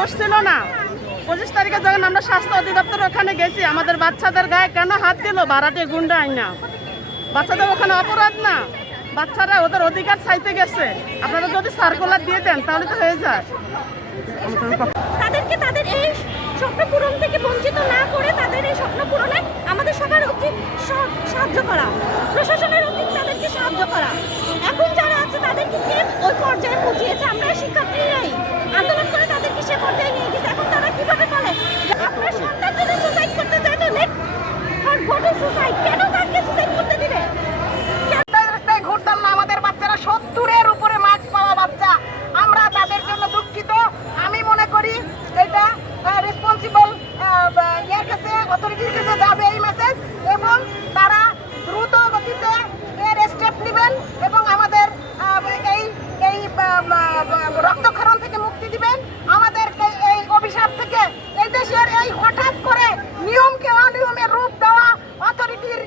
দোষ ছিল না? 25 তারিখে যখন আমরা স্বাস্থ্য অধিদপ্তর ওখানে গেছি, আমাদের বাচ্চাদের গায়ে কেন হাত দিল ভাড়াটে গুন্ডা আইনা? বাচ্চাদের ওখানে অপরাধ না? বাচ্চারা ওদের অধিকার চাইতে গেছে, আপনারা যদি সার্কুলার দিয়ে দেন তাহলে তো হয়ে যায়। তাদেরকে তাদের এই স্বপ্ন পূরণ থেকে বঞ্চিত না করে তাদের এই স্বপ্ন পূরণে আমাদের সবার উচিত সাহায্য করা, প্রশাসনের উচিত তাদেরকে সাহায্য করা। এখন যারা আছে তাদেরকে কে ওই পর্যায়ে পৌঁছিয়েছে? আমরা শিক্ষার্থীরাই আন্দোলন করে তাদেরকে সে পর্যায়ে নিয়ে গেছে। এখন তারা কিভাবে বলে আপনার সন্তান যদি সুসাইড করতে চায় তো let her go to suicide, কেন তাকে সুসাইড করতে দিবে? ঘুরতাম না, আমাদের বাচ্চারা 70-এর উপরে মার্কস পাওয়া বাচ্চা, আমরা তাদের জন্য দুঃখিত। আমি মনে করি এটা রেসপন্সিবল ইয়ার কাছে, অথরিটির কাছে যাবে এই মেসেজ, এবং তারা দ্রুত গতিতে এর স্টেপ নেবেন এবং আমাদের এই এই রক্তক্ষরণ থেকে মুক্তি দিবেন, আমাদেরকে এই অভিশাপ থেকে, এই দেশের এই হঠাৎ করে নিয়মকে অনিয়মের রূপ দেওয়া অথরিটির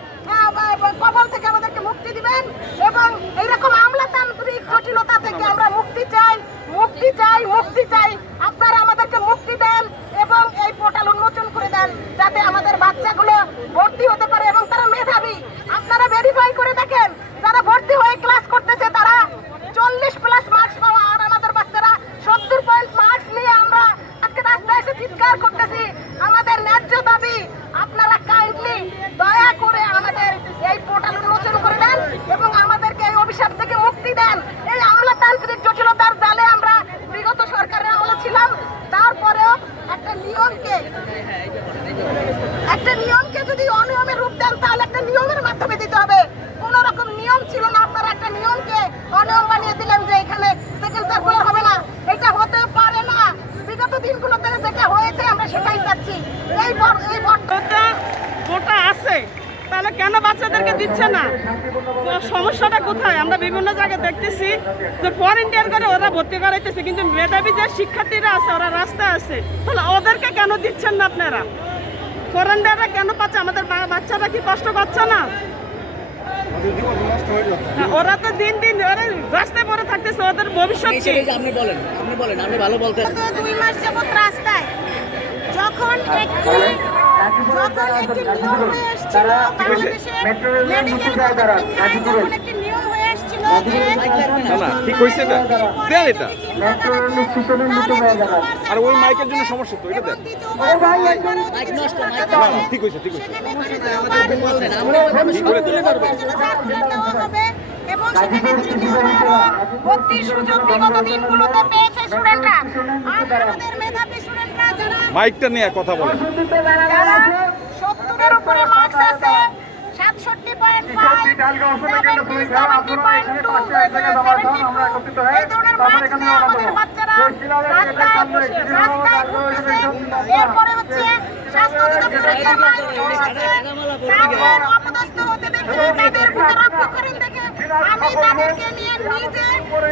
কবল থেকে আমাদেরকে মুক্তি দিবেন, এবং এইরকম আমলাতান্ত্রিক জটিলতা থেকে আমরা মুক্তি চাই, মুক্তি চাই, মুক্তি চাই। আপনারা আমাদেরকে মুক্তি দেন এবং এই পোর্টাল উন্মোচন করে দেন যাতে আমাদের বাচ্চাগুলো ভর্তি হতে পারে এবং তারা মেধাবী। আপনারা ভেরিফাই করে দেখেন, যারা ভর্তি হয়ে ক্লাস করতেছে তারা 40+ মার্কস পাওয়া, আর আমাদের বাচ্চারা 70 পয়েন্ট মার্কস নিয়ে আমরা আজকে রাস্তায় এসে চিৎকার করতেছি। আমাদের ন্যায্য দাবি, আপনারা কাইন্ডলি দয়া করে আমাদের এই পোর্টাল উন্মোচন করে দেন এবং আমাদেরকে এই অভিশাপ থেকে মুক্তি দেন। এই আমলাতান্ত্রিক জটিলতার জালে আমরা বিগত সরকারের আমলে ছিলাম, তারপরেও একটা নিয়মকে যদি অনিয়মের রূপ দেন তাহলে একটা নিয়মের মাধ্যমে দিতে হবে। কোন রকম নিয়ম ছিল না, আপনারা একটা নিয়মকে অনিয়ম বানিয়ে দিলেন যে এখানে সেকেন্ড সার্কুলার হবে না। এটা হতে পারে না। বিগত দিনগুলোতে যেটা হয়েছে আমরা সেটাই চাচ্ছি। এই কোটা আছে, তাহলে কেন বাচ্চাদেরকে দিচ্ছে না? সমস্যাটা কোথায়? আমরা বিভিন্ন জায়গায় দেখতেছি যে ফরেনিয়ার করে ওরা ভর্তি করাইতেছে, কিন্তু মেধাবী যে শিক্ষার্থীরা আছে ওরা রাস্তায় আছে, তাহলে ওদেরকে কেন দিচ্ছেন না আপনারা? ফরেনিয়াররা কেন পাচ্ছে? আমাদের বাচ্চারা কি কষ্ট করছে না? ওরা তো দিন দিন ওরা রাস্তায় পড়ে থাকতেছে, ওদের ভবিষ্যৎ কি? আপনি বলেন আপনি ভালো বলতে। 2 মাস যাবত রাস্তায় যখন একটি নিয়ম হয়ে এসেছিল বাংলাদেশে মেডিকেল যখন একটি নিয়ম হয়ে এসেছিল যে ঠিক হয়েছে এটা দেন, এটা আর ওই মাইকের জন্য সমস্যা তো, এটা দেন। মাইক নষ্ট, ঠিক হয়েছে, ঠিক হয়েছে। এবং সেখানে ভর্তির সুযোগ বিগত দিনগুলোতে পেয়েছে স্টুডেন্টরা। আর আমাদের মেধাবী স্টুডেন্টরা যারা মাইকটা নিয়ে কথা বলেন, যারা 70-এর উপরে মার্কস আছে, 67.5, 70.2, এই ধরনের মার্কস নিয়ে আমাদের বাচ্চারা রাস্তায় ঘুরতেছে। এরপরে হচ্ছে স্বাস্থ্য অধিদপ্তরের যে মাইক আছে তাদের অপদস্থ হতে দেখে, তাদের বুকে রক্তক্ষরণ দেখে আমি তাদেরকে নিয়ে নিজে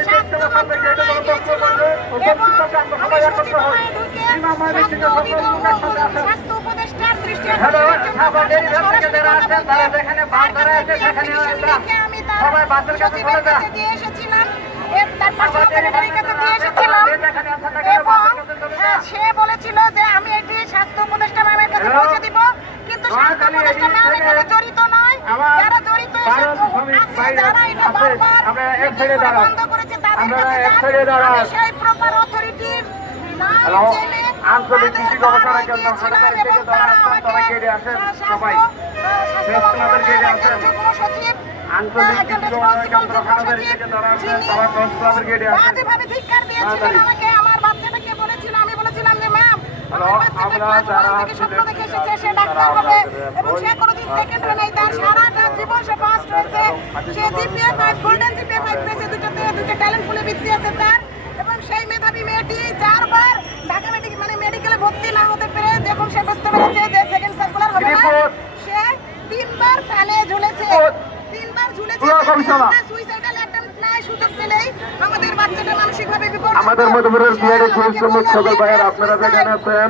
স্বাস্থ্য মন্ত্রণালয়ে গিয়েছিলাম এবং আমি সচিবালয়ে ঢুকে স্বাস্থ্য উপদেষ্টার দৃষ্টি আকর্ষণের জন্য আমি তার সচিবের কাছে দিয়ে এসেছিলাম, তার পার্সোনাল সেক্রেটারির কাছে দিয়ে এসেছিলাম, এবং সে বলেছিল যে আমি এটি স্বাস্থ্য উপদেষ্টা ম্যামের কাছে পৌঁছে দিব, কিন্তু স্বাস্থ্য উপদেষ্টা ম্যাম এখানে জড়িত নয়। যারা জড়িত আছে, যারা এটা বারবার বন্ধ করেছে তাদের কাছে যান। আমি সেই প্রপার অথরিটির নাম জেনে আঞ্চলিক কৃষি গবেষণা কেন্দ্র এবং তারা আমাকে যুগ্ম সচিব বাজেভাবে ধিক্কার দিয়েছিলেন আমাকে। আমার বাচ্চাটাকে বলেছিল, আমি বলেছিলাম যে ম্যাম আমার বাচ্চাটা ক্লাস 1 থেকে স্বপ্ন দেখে এসেছে সে ডাক্তার হবে, এবং সে কোনোদিন সেকেন্ড হয় নাই, তার সারাটা জীবন সে ফার্স্ট হয়েছে। সে জিপিএ 5 গোল্ডেন জিপিএ 5 পেয়েছে, দুটো ট্যালেন্ট ফুলে বৃত্তি আছে তার, এবং সেই মেধাবী মেয়েটি 4 বার ঢাকা মেডিকেলে ভর্তি না হতে পেরে যখন সে বুঝতে পেরেছে যে সেকেন্ড সার্কুলার হবে না, সে 3 বার ফ্যানে ঝুলেছে, 3 বার ঝুলেছে। সুইসাইডাল অ্যাটেম্প্ট নাই, সুযোগ পেলেই আমাদের বাচ্চাটা মানসিকভাবে বিপর্যস্ত। আমাদের মধ্যে বিআরএ সকল ভাইয়ের আপনারা যেখানে আছেন